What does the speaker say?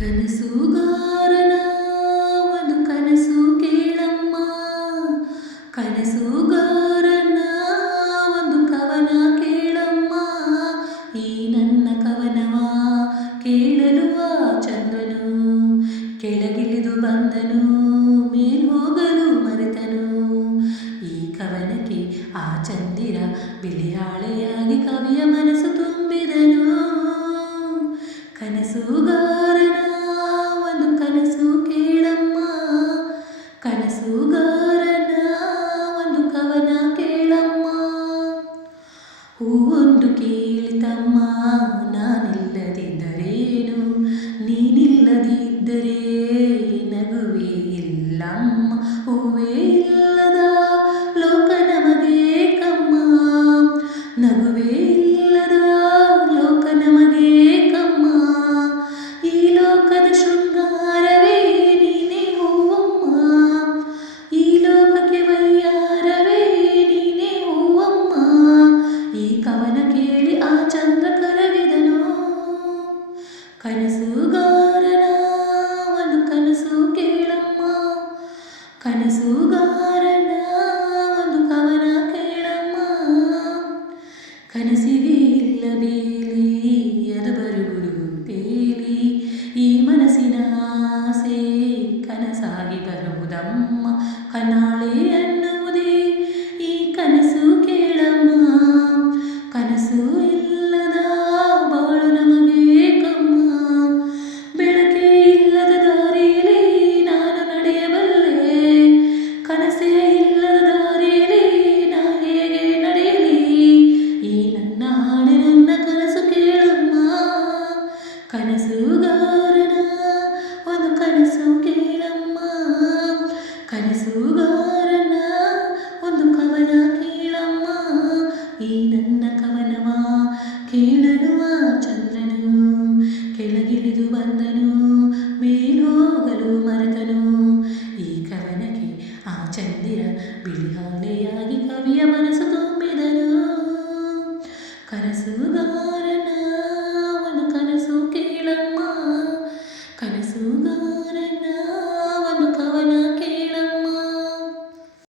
ಕನಸುಗಾರನ ಒಂದು ಕನಸು ಕೇಳಮ್ಮ. ಕನಸುಗಾರನ ಒಂದು ಕವನ ಕೇಳಮ್ಮ. ಈ ನನ್ನ ಕವನವ ಕೇಳಲುವಾ ಚಂದ್ರನು. ಕೆಳಗಿಳಿದು ಬಂದನು ಮೇಲ್ ಹೋಗಲು ಮರೆತನು. ಈ ಕವನಕ್ಕೆ ಆ ಚಂದಿರ ಬಿಳಿಯಾಳೆಯಾಗಿ ಕವಿಯ ಹೂವೊಂದು ಕೇಳಿತಮ್ಮ ನಾನಿಲ್ಲದಿದ್ದರೇನು? ನೀನಿಲ್ಲದಿದ್ದರೆ ನಗುವೇ ಇಲ್ಲಮ್ಮ ಹೂವೇ ಇಲ್ಲದ ಕನಸುಗಾರನ ಈ ನನ್ನ ಕವನವ? ಕೇಳಲು ಆ ಚಂದ್ರನು, ಕೆಳಗಿಳಿದು ಬಂದನು ಮೇಲೋಗಲು ಮರೆತನು. ಈ ಕವನಕ್ಕೆ ಆ ಚಂದಿರ ಬಿಳಿಹಾಲೆಯಾಗಿ ಕವಿಯ ಮನಸ್ಸು ತುಂಬಿದನು. ಕನಸುಗಾರ